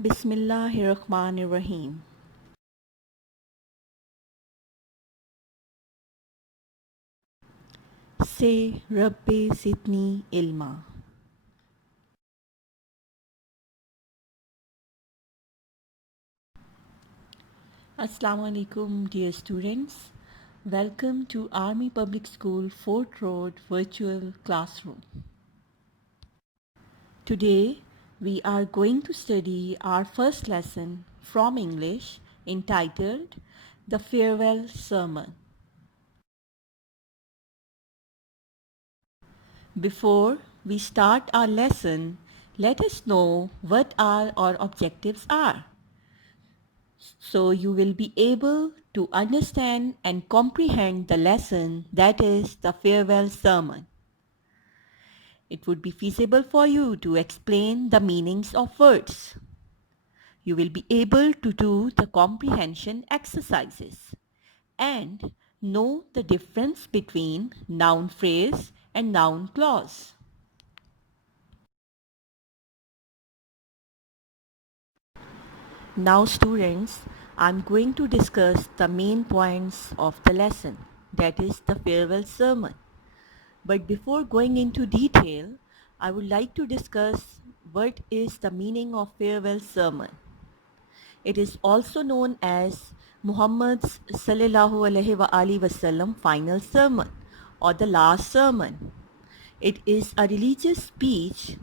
Bismillahirrahmanirrahim. Say Rabbi Zidni Ilma. Assalamu alaikum, dear students. Welcome to Army Public School Fort Road Virtual Classroom. Today we are going to study our first lesson from English entitled The Farewell Sermon. Before we start our lesson, let us know what our objectives are, so you will be able to understand and comprehend the lesson, that is the farewell sermon. It would be feasible for you to explain the meanings of words. You will be able to do the comprehension exercises and know the difference between noun phrase and noun clause. Now students, I'm going to discuss the main points of the lesson, that is the farewell sermon. But before going into detail, I would like to discuss what is the meaning of farewell sermon. It is also known as Muhammad's sallallahu alaihi wa alihi wasallam final sermon or the last sermon. It is a religious speech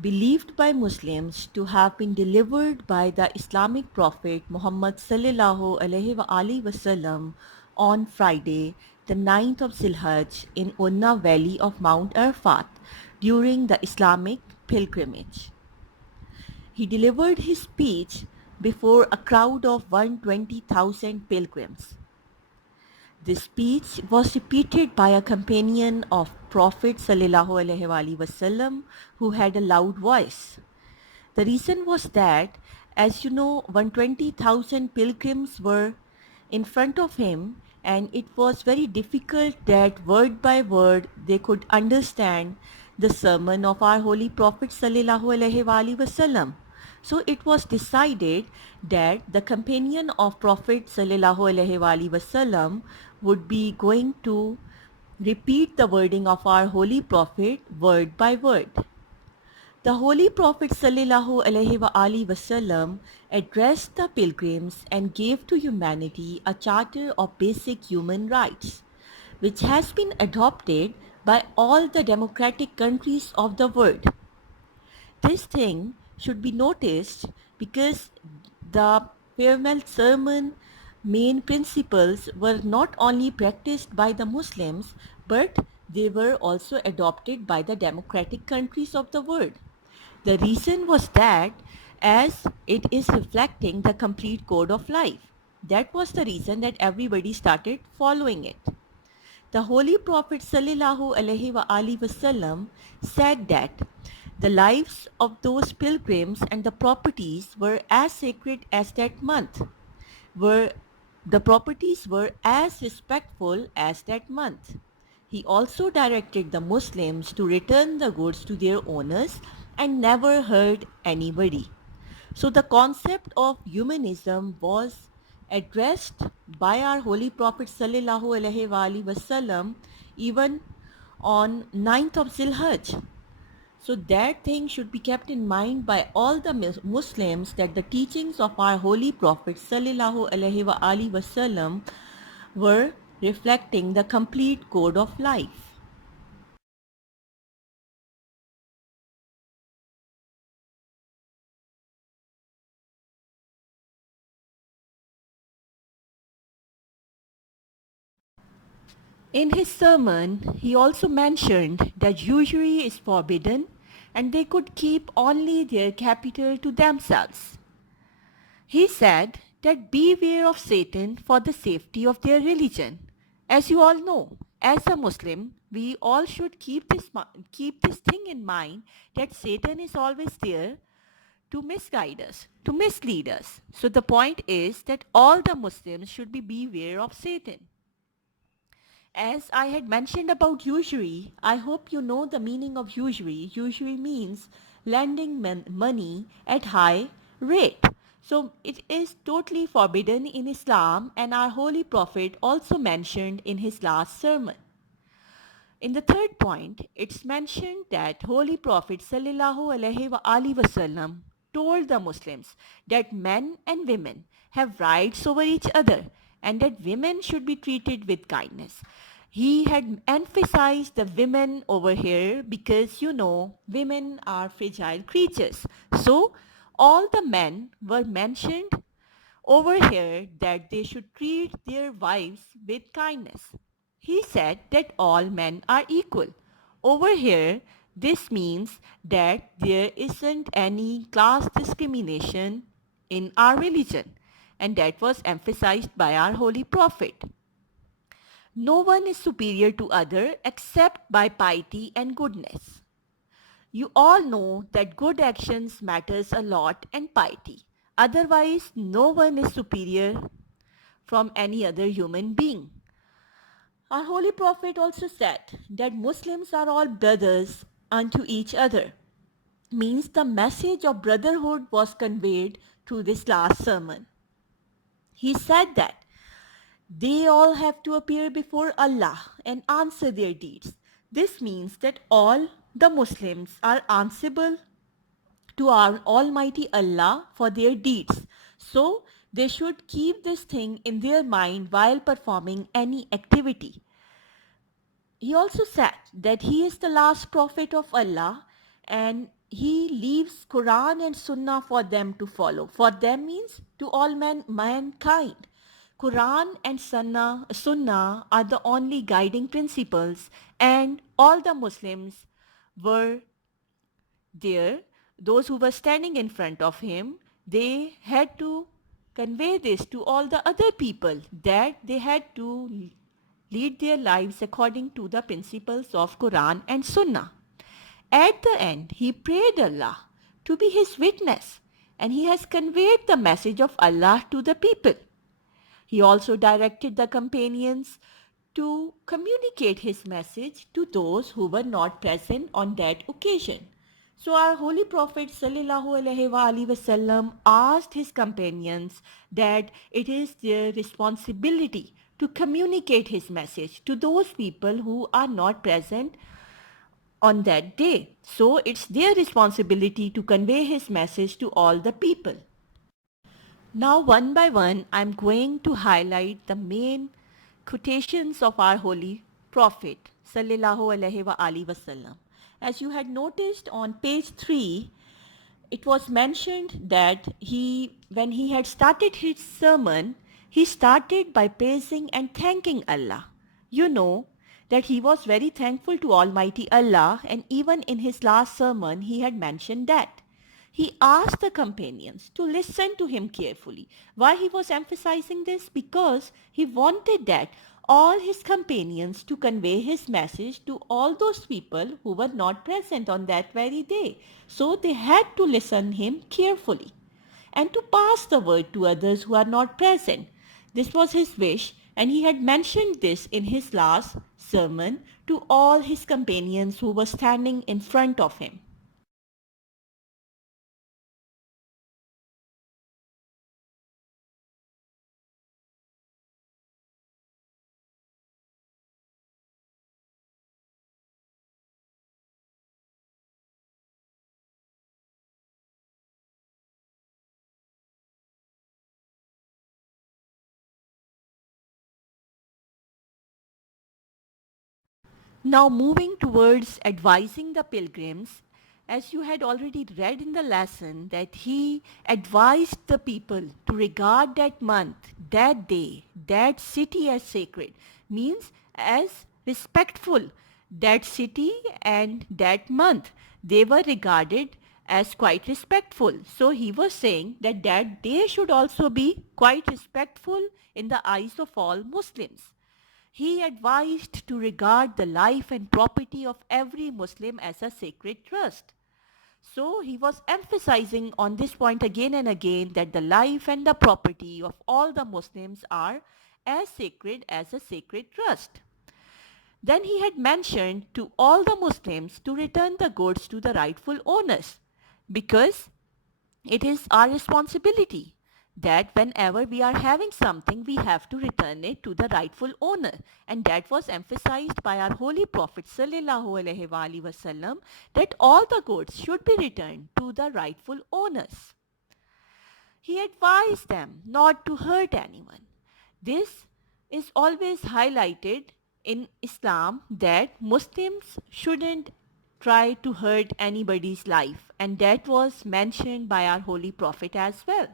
believed by Muslims to have been delivered by the Islamic prophet Muhammad sallallahu alaihi wa alihi wasallam on Friday, the 9th of Zilhajj in Unna Valley of Mount Arafat during the Islamic pilgrimage. He delivered his speech before a crowd of 120,000 pilgrims. This speech was repeated by a companion of Prophet sallallahu alaihi wasallam who had a loud voice. The reason was that, as you know, 120,000 pilgrims were in front of him, and it was very difficult that word by word they could understand the sermon of our Holy Prophet sallallahu alaihi wasallam. So it was decided that the companion of Prophet sallallahu alaihi wasallam would be going to repeat the wording of our Holy Prophet word by word. The Holy Prophet sallallahu alaihi wasallam addressed the pilgrims and gave to humanity a charter of basic human rights, which has been adopted by all the democratic countries of the world. This thing should be noticed because the farewell sermon main principles were not only practiced by the Muslims, but they were also adopted by the democratic countries of the world. The reason was that as it is reflecting the complete code of life, that was the reason that everybody started following it. The Holy Prophet sallallahu alaihi wasallam said that the lives of those pilgrims and the properties were as sacred as that month, were the properties were as respectful as that month. He also directed the Muslims to return the goods to their owners and never hurt anybody. So the concept of humanism was addressed by our Holy Prophet sallallahu alaihi wasallam even on 9th of Zilhajj. So that thing should be kept in mind by all the Muslims, that the teachings of our Holy Prophet sallallahu alaihi wasallam were reflecting the complete code of life. In his sermon, he also mentioned that usury is forbidden and they could keep only their capital to themselves. He said that beware of Satan for the safety of their religion. As you all know, as a Muslim, we all should keep this thing in mind, that Satan is always there to misguide us, to mislead us. So the point is that all the Muslims should be beware of Satan. As I had mentioned about usury, I hope you know the meaning of usury. Usury means lending money at high rape. So it is totally forbidden in Islam, and our Holy Prophet also mentioned in his last sermon. In the third point, it's mentioned that Holy Prophet sallallahu alaihi wasallam told the Muslims that men and women have rights over each other and that women should be treated with kindness. He had emphasized the women over here because women are fragile creatures. So all the men were mentioned over here that they should treat their wives with kindness. He said that all men are equal. Over here, this means that there isn't any class discrimination in our religion, and that was emphasized by our Holy Prophet. No one is superior to other except by piety and goodness. You all know that good actions matters a lot and piety. Otherwise, no one is superior from any other human being. Our Holy Prophet also said that Muslims are all brothers unto each other. Means the message of brotherhood was conveyed through this last sermon. He said that they all have to appear before Allah and answer their deeds. This means that all the Muslims are answerable to our Almighty Allah for their deeds. So they should keep this thing in their mind while performing any activity. He also said that he is the last prophet of Allah and he leaves Quran and Sunnah for them to follow. For them means to all mankind. Quran and Sunnah are the only guiding principles, and all the Muslims were there. Those who were standing in front of him, they had to convey this to all the other people that they had to lead their lives according to the principles of Quran and Sunnah. At the end, he prayed Allah to be his witness, and he has conveyed the message of Allah to the people. He also directed the companions to communicate his message to those who were not present on that occasion. So our Holy Prophet sallallahu alaihi wasallam asked his companions that it is their responsibility to communicate his message to those people who are not present on that day. So it's their responsibility to convey his message to all the people. Now one by one, I'm going to highlight the main quotations of our Holy Prophet sallallahu alaihi wasallam. As you had noticed on page 3, it was mentioned that when he had started his sermon, he started by praising and thanking Allah. You know that he was very thankful to Almighty Allah, and even in his last sermon he had mentioned that. He asked the companions to listen to him carefully. Why he was emphasizing this? Because he wanted that all his companions to convey his message to all those people who were not present on that very day. So they had to listen him carefully and to pass the word to others who are not present. This was his wish, and he had mentioned this in his last sermon to all his companions who were standing in front of him. Now moving towards advising the pilgrims, as you had already read in the lesson that he advised the people to regard that month, that day, that city as sacred, means as respectful. That city and that month, they were regarded as quite respectful. So he was saying that that day should also be quite respectful in the eyes of all Muslims. He advised to regard the life and property of every Muslim as a sacred trust. So he was emphasizing on this point again and again that the life and the property of all the Muslims are as sacred as a sacred trust. Then he had mentioned to all the Muslims to return the goods to the rightful owners, because It is our responsibility that whenever we are having something, we have to return it to the rightful owner. And that was emphasized by our Holy Prophet sallallahu alaihi wasallam, that all the goods should be returned to the rightful owners. He advised them not to hurt anyone. This is always highlighted in Islam, that Muslims shouldn't try to hurt anybody's life, and that was mentioned by our Holy Prophet as well.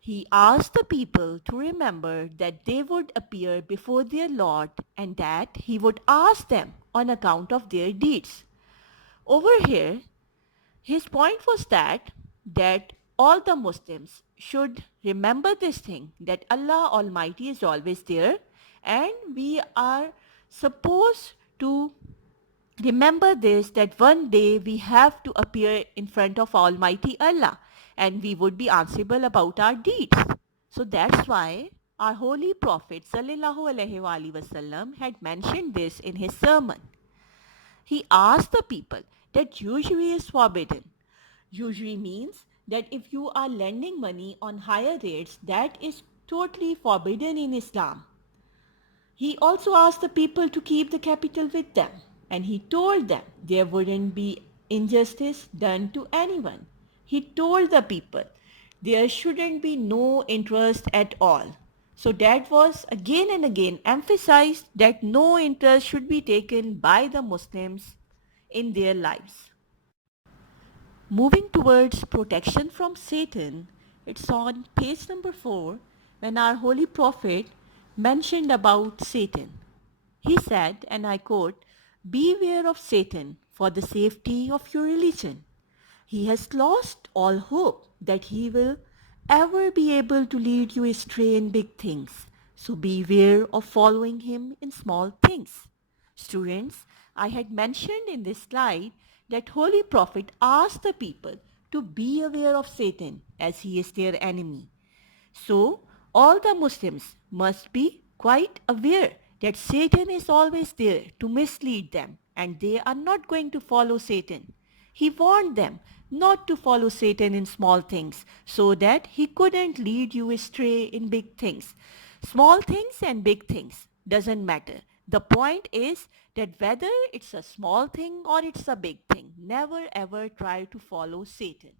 He asked the people to remember that they would appear before their Lord and that he would ask them on account of their deeds. Over here, his point was that all the Muslims should remember this thing, that Allah Almighty is always there, and we are supposed to remember this, that one day we have to appear in front of Almighty Allah and we would be answerable about our deeds. So that's why our Holy Prophet sallallahu alaihi wasallam had mentioned this in his sermon. He asked the people that usury is forbidden. Usury means that if you are lending money on higher rates, that is totally forbidden in Islam. He also asked the people to keep the capital with them, and he told them there wouldn't be injustice done to anyone. He told the people there shouldn't be no interest at all. So that was again and again emphasized, that no interest should be taken by the Muslims in their lives. Moving towards protection from Satan, it's on page number 4 when our Holy Prophet mentioned about Satan. He said, and I quote, "Beware of Satan for the safety of your religion. He has lost all hope that he will ever be able to lead you astray in big things. So beware of following him in small things." Students, I had mentioned in this slide that Holy Prophet asked the people to be aware of Satan as he is their enemy. So, all the Muslims must be quite aware that Satan is always there to mislead them, and they are not going to follow Satan. He warned them not to follow Satan in small things so that he couldn't lead you astray in big things. Small things and big things doesn't matter. The point is that whether it's a small thing or it's a big thing, never ever try to follow Satan.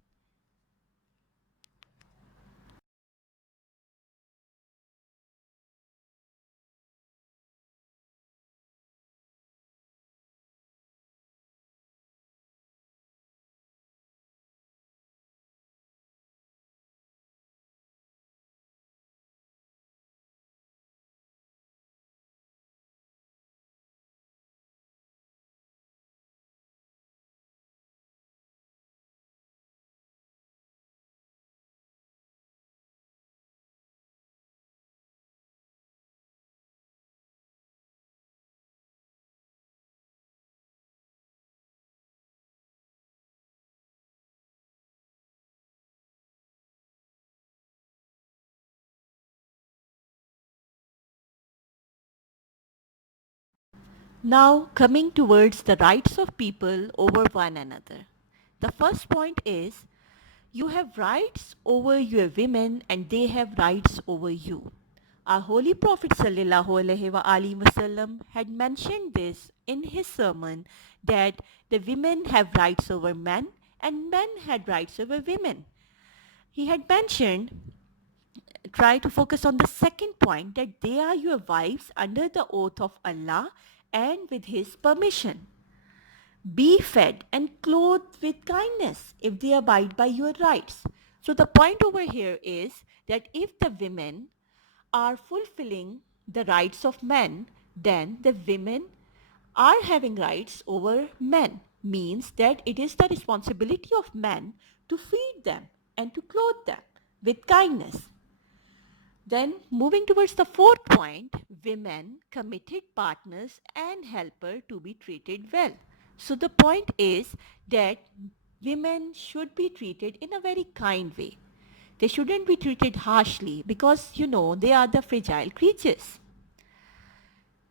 Now, coming towards the rights of people over one another. The first point is, you have rights over your women and they have rights over you. Our Holy Prophet sallallahu alaihi wasallam had mentioned this in his sermon, that the women have rights over men and men had rights over women. He had mentioned, try to focus on the second point, that they are your wives under the oath of Allah and with his permission. Be fed and clothed with kindness if they abide by your rights. So the point over here is that if the women are fulfilling the rights of men, then the women are having rights over men. Means that it is the responsibility of men to feed them and to clothe them with kindness. Then moving towards the fourth point, women, committed partners and helper to be treated well. So the point is that women should be treated in a very kind way. They shouldn't be treated harshly because they are the fragile creatures.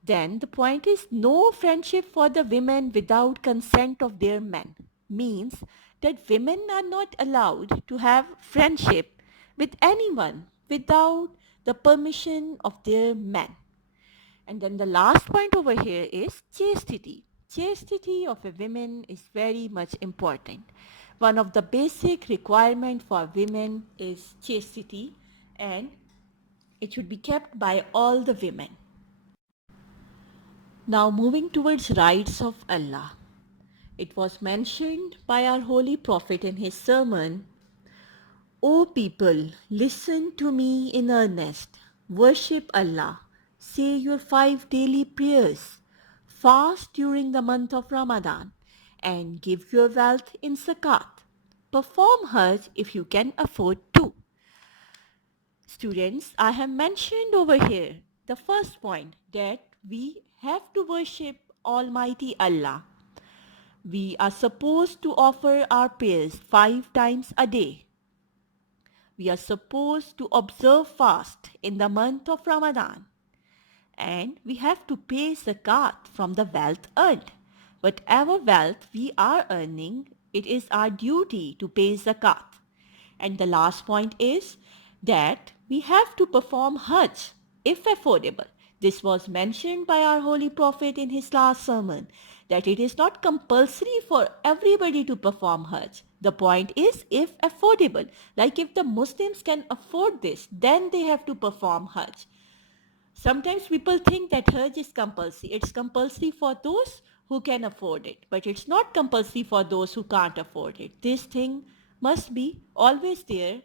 Then the point is, no friendship for the women without consent of their men. Means that women are not allowed to have friendship with anyone without the permission of their men. And then the last point over here is chastity. Chastity of a woman is very much important. One of the basic requirement for women is chastity, and it should be kept by all the women. Now moving towards rights of Allah. It was mentioned by our holy prophet in his sermon, O people, listen to me in earnest. Worship Allah. Say your 5 daily prayers. Fast during the month of Ramadan and give your wealth in zakat. Perform Hajj if you can afford to. Students, I have mentioned over here the first point that we have to worship Almighty Allah. We are supposed to offer our prayers 5 times a day. We are supposed to observe fast in the month of Ramadan. And we have to pay zakat from the wealth earned. Whatever wealth we are earning, it is our duty to pay zakat. And the last point is that we have to perform Hajj if affordable. This was mentioned by our holy prophet in his last sermon, that it is not compulsory for everybody to perform Hajj. The point is if affordable. Like if the Muslims can afford this, then they have to perform Hajj. Sometimes people think that Hajj is compulsory. It's compulsory for those who can afford it, but it's not compulsory for those who can't afford it. This thing must be always there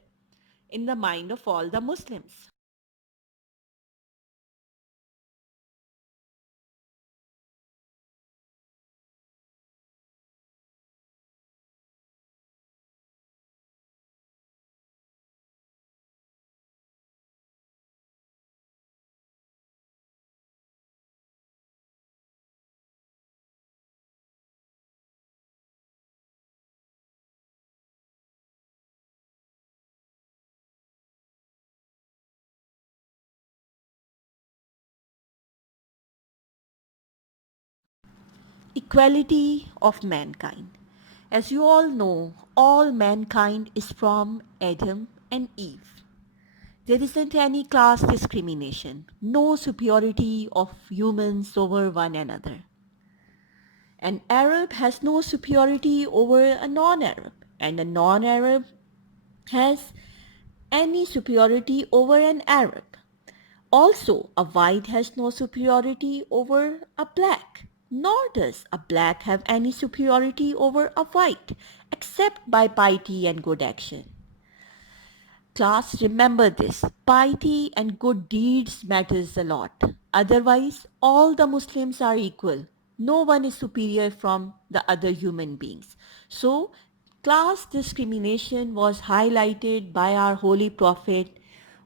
in the mind of all the Muslims. Equality of mankind. As you all know, all mankind is from Adam and Eve. There isn't any class discrimination, no superiority of humans over one another. An Arab has no superiority over a non-Arab, and a non-Arab has any superiority over an Arab. Also, a white has no superiority over a black, nor does a black have any superiority over a white, except by piety and good action. Class, remember this, piety and good deeds matters a lot. Otherwise, all the Muslims are equal. No one is superior from the other human beings. So, class discrimination was highlighted by our holy prophet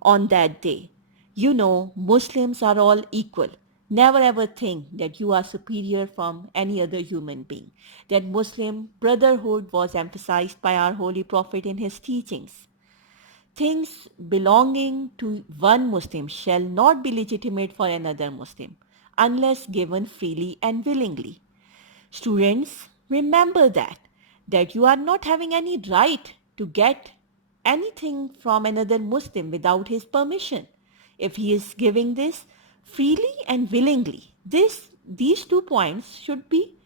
on that day. You know, Muslims are all equal. Never ever think that you are superior from any other human being. That Muslim brotherhood was emphasized by our holy prophet in his teachings. Things belonging to one Muslim shall not be legitimate for another Muslim unless given freely and willingly. Students, remember that you are not having any right to get anything from another Muslim without his permission. If he is giving this freely and willingly, these 2 points should be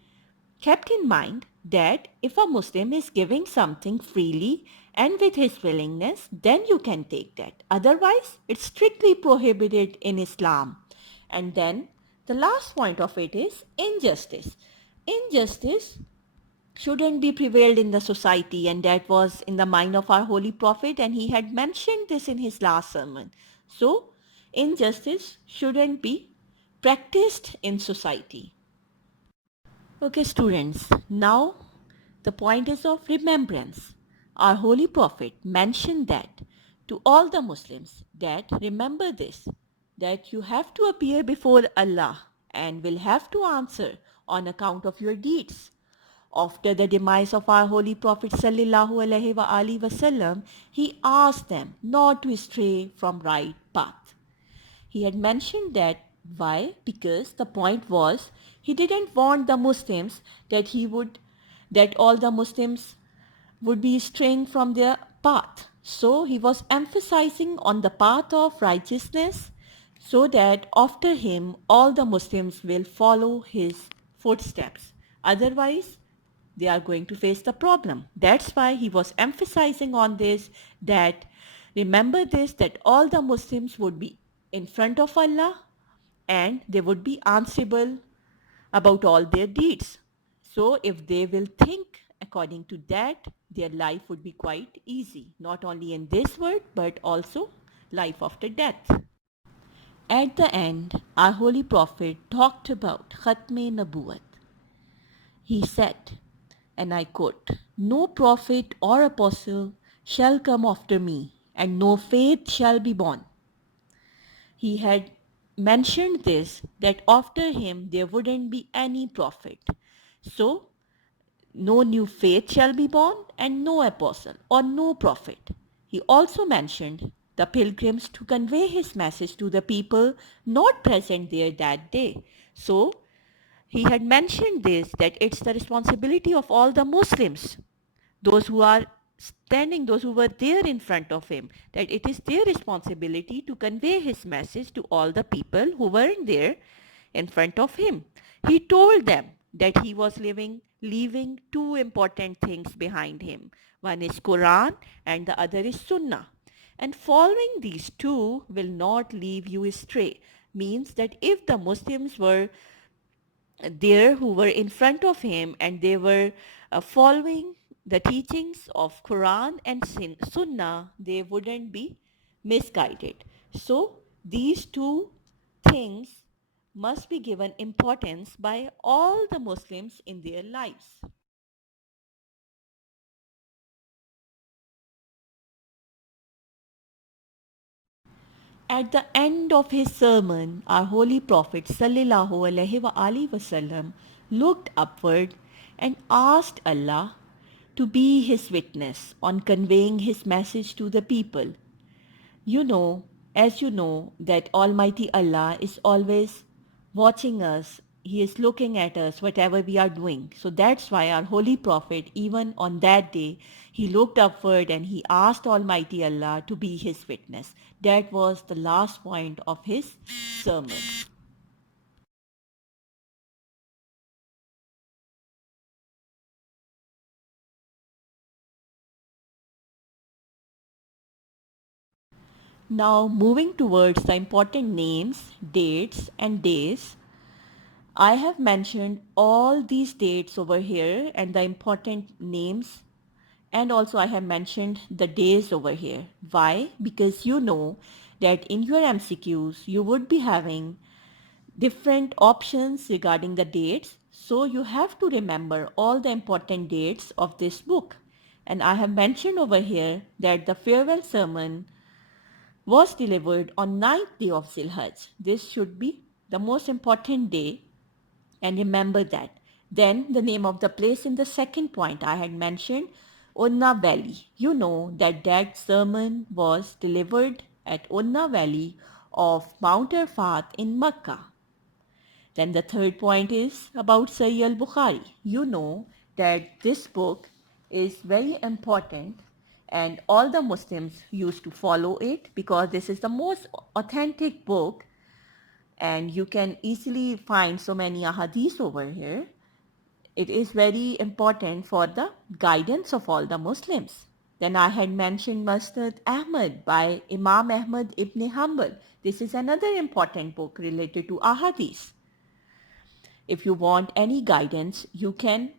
kept in mind, that if a Muslim is giving something freely and with his willingness, then you can take that. Otherwise, it's strictly prohibited in Islam. And then the last point of it is injustice. Injustice shouldn't be prevailed in the society, and that was in the mind of our holy prophet, and he had mentioned this in his last sermon. So injustice shouldn't be practiced in society. Okay, students, now the point is of remembrance. Our holy prophet mentioned that to all the Muslims, that remember this, that you have to appear before Allah and will have to answer on account of your deeds. After the demise of our holy prophet sallallahu alaihi wasallam, he asked them not to stray from right path. He had mentioned that. Why? Because the point was, he didn't want the Muslims that all the Muslims would be straying from their path. So he was emphasizing on the path of righteousness so that after him all the Muslims will follow his footsteps. Otherwise, they are going to face the problem. That's why he was emphasizing on this, that remember this, that all the Muslims would be in front of Allah and they would be answerable about all their deeds. So if they will think according to that, their life would be quite easy, not only in this world but also life after death. At the end, our Holy Prophet talked about Khatme Nabuwat. He said, and I quote, "No prophet or apostle shall come after me, and no faith shall be born." He had mentioned this, that after him there wouldn't be any prophet. So no new faith shall be born and no apostle or no prophet. He also mentioned the pilgrims to convey his message to the people not present there that day. So he had mentioned this, that it's the responsibility of all the Muslims, those who are standing, those who were there in front of him, that it is their responsibility to convey his message to all the people who weren't there in front of him. He told them that he was leaving two important things behind him. One is Quran and the other is Sunnah. And following these two will not leave you astray. Means that if the Muslims were there who were in front of him and they were following the teachings of Quran and Sunnah, they wouldn't be misguided. So these two things must be given importance by all the Muslims in their lives. At the end of his sermon, our Holy Prophet sallallahu alaihi wasallam looked upward and asked Allah to be his witness on conveying his message to the people. You know, as you know, that Almighty Allah is always watching us. He is looking at us, whatever we are doing. So that's why our Holy Prophet, even on that day, he looked upward and he asked Almighty Allah to be his witness. That was the last point of his sermon. Now, moving towards the important names, dates, and days, I have mentioned all these dates over here and the important names, and also I have mentioned the days over here. Why? Because you know that in your MCQs you would be having different options regarding the dates. So you have to remember all the important dates of this book. And I have mentioned over here that the farewell sermon was delivered on 9th day of Zilhajj. This should be the most important day, and remember that. Then the name of the place in the second point I had mentioned, Unna Valley. You know that that sermon was delivered at Unna Valley of Mount Arfat in Mecca. Then the third point is about Sahih al-Bukhari. You know that this book is very important and all the Muslims used to follow it because this is the most authentic book and you can easily find so many ahadith over here. It is very important for the guidance of all the Muslims. Then I had mentioned Musnad Ahmad by Imam Ahmad ibn Hanbal. This is another important book related to ahadith. If you want any guidance, you can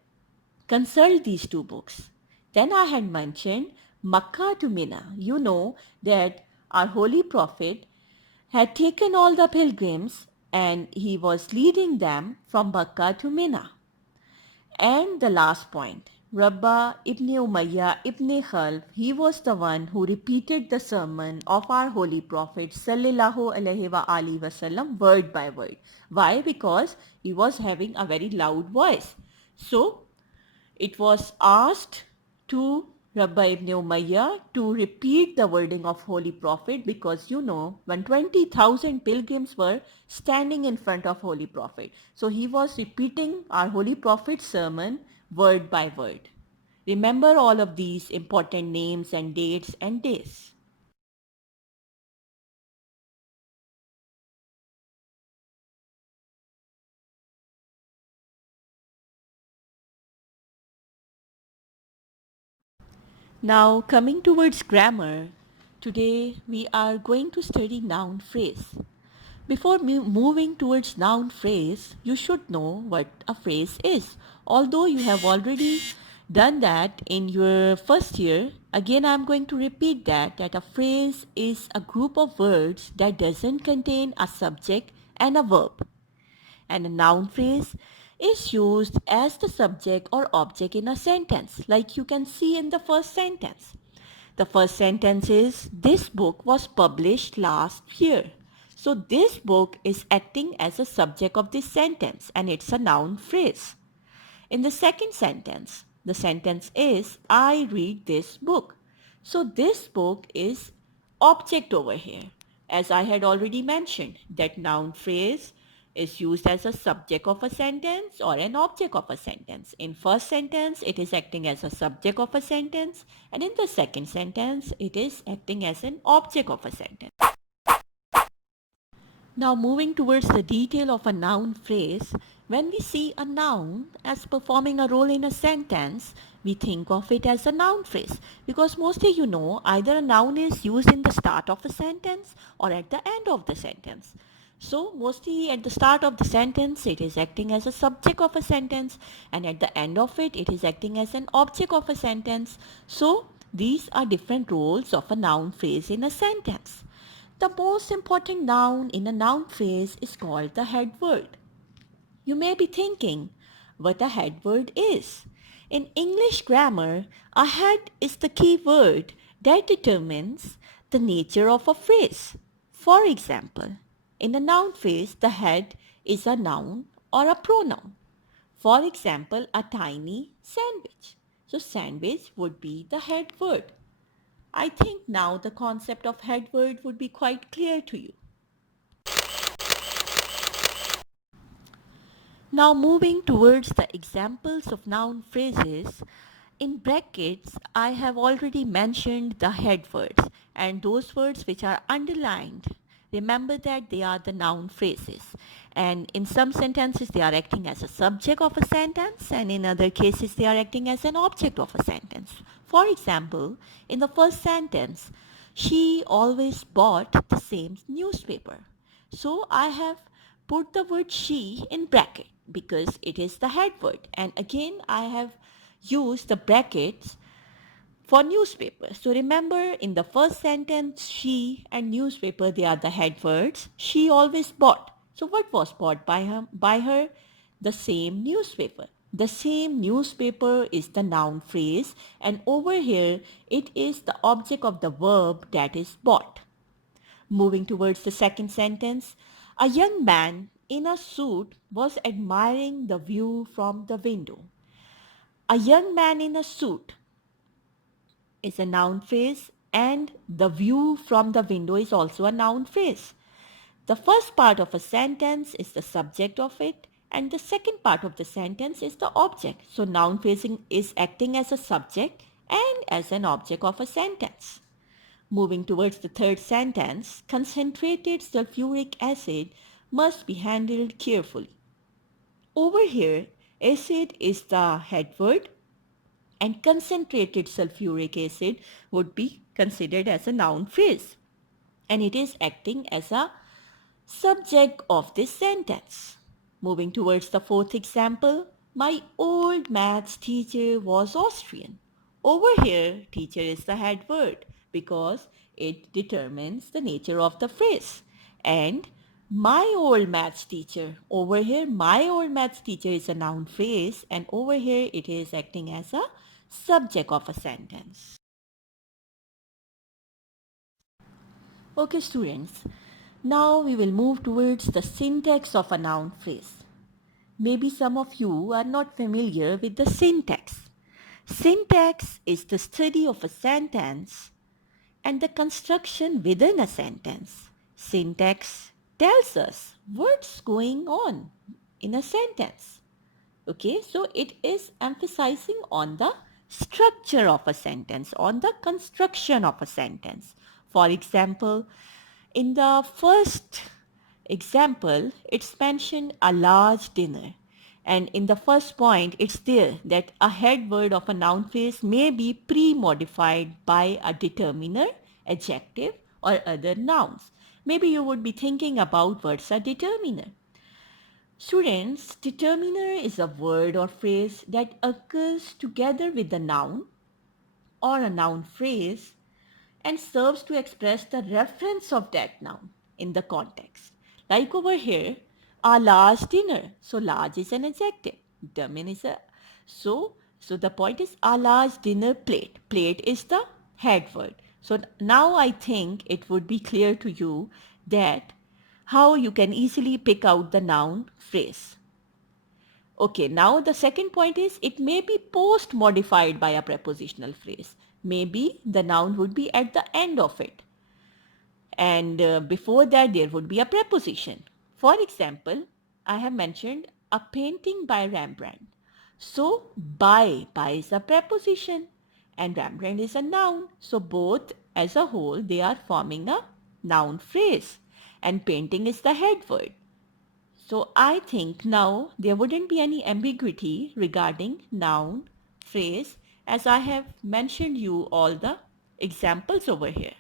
consult these two books. Then I had mentioned Makkah to Mina. You know that our Holy Prophet had taken all the pilgrims and he was leading them from Makkah to Mina. And the last point, Rabba ibn Umayyah ibn Khalf, he was the one who repeated the sermon of our Holy Prophet sallallahu alaihi wasallam word by word. Why? Because he was having a very loud voice. So it was asked to Rabbi ibn Umayyah to repeat the wording of Holy Prophet because you know when 20,000 pilgrims were standing in front of Holy Prophet. So he was repeating our Holy Prophet's sermon word by word. Remember all of these important names and dates and days. Now coming towards grammar, today we are going to study noun phrase. Before moving towards noun phrase, you should know what a phrase is. Although you have already done that in your first year, again I am going to repeat that a phrase is a group of words that doesn't contain a subject and a verb. And a noun phrase is used as the subject or object in a sentence, like you can see in the first sentence. The first sentence is, this book was published last year. So this book is acting as a subject of this sentence and it's a noun phrase. In the second sentence, the sentence is, I read this book. So this book is object over here. As I had already mentioned, that noun phrase is used as a subject of a sentence or an object of a sentence. In first sentence, it is acting as a subject of a sentence, and in the second sentence, it is acting as an object of a sentence. Now moving towards the detail of a noun phrase, when we see a noun as performing a role in a sentence, we think of it as a noun phrase because mostly you know either a noun is used in the start of a sentence or at the end of the sentence. So mostly at the start of the sentence it is acting as a subject of a sentence and at the end of it is acting as an object of a sentence. So these are different roles of a noun phrase in a sentence. The most important noun in a noun phrase is called the head word. You may be thinking what a head word is. In English grammar, a head is the key word that determines the nature of a phrase. For example, in a noun phrase, the head is a noun or a pronoun. For example, a tiny sandwich. So sandwich would be the head word. I think now the concept of head word would be quite clear to you. Now moving towards the examples of noun phrases, in brackets I have already mentioned the head words and those words which are underlined. Remember that they are the noun phrases and in some sentences they are acting as a subject of a sentence and in other cases they are acting as an object of a sentence. For example, in the first sentence, she always bought the same newspaper. So I have put the word she in bracket because it is the head word and again I have used the brackets for newspaper. So remember in the first sentence she and newspaper they are the head words. She always bought. So what was bought by her? The same newspaper. The same newspaper is the noun phrase and over here it is the object of the verb that is bought. Moving towards the second sentence, a young man in a suit was admiring the view from the window. A young man in a suit is a noun phrase and the view from the window is also a noun phrase. The first part of a sentence is the subject of it and the second part of the sentence is the object. So noun phrasing is acting as a subject and as an object of a sentence. Moving towards the third sentence, concentrated sulfuric acid must be handled carefully. Over here, acid is the head word and concentrated sulfuric acid would be considered as a noun phrase and it is acting as a subject of this sentence. Moving towards the fourth example, my old maths teacher was Austrian. Over here, teacher is the head word because it determines the nature of the phrase. And my old maths teacher, over here, my old maths teacher is a noun phrase and over here it is acting as a subject of a sentence. Okay students, now we will move towards the syntax of a noun phrase. Maybe some of you are not familiar with the syntax. Syntax is the study of a sentence and the construction within a sentence. Syntax tells us what's going on in a sentence. Okay, so it is emphasizing on the structure of a sentence, on the construction of a sentence. For example, in the first example, it's mentioned a large dinner. And in the first point, it's there that a head word of a noun phrase may be pre-modified by a determiner, adjective, or other nouns. Maybe you would be thinking about what's a determiner. Students, determiner is a word or phrase that occurs together with the noun or a noun phrase and serves to express the reference of that noun in the context. Like over here, a large dinner. So large is an adjective. Determine is a so the point is a large dinner plate. Plate is the head word. So now I think it would be clear to you that how you can easily pick out the noun phrase. Okay, now the second point is it may be post modified by a prepositional phrase. Maybe the noun would be at the end of it. And before that, there would be a preposition. For example, I have mentioned a painting by Rembrandt. So, by is a preposition and Rembrandt is a noun. So, both as a whole, they are forming a noun phrase and painting is the head word. So I think now there wouldn't be any ambiguity regarding noun, phrase, as I have mentioned you all the examples over here.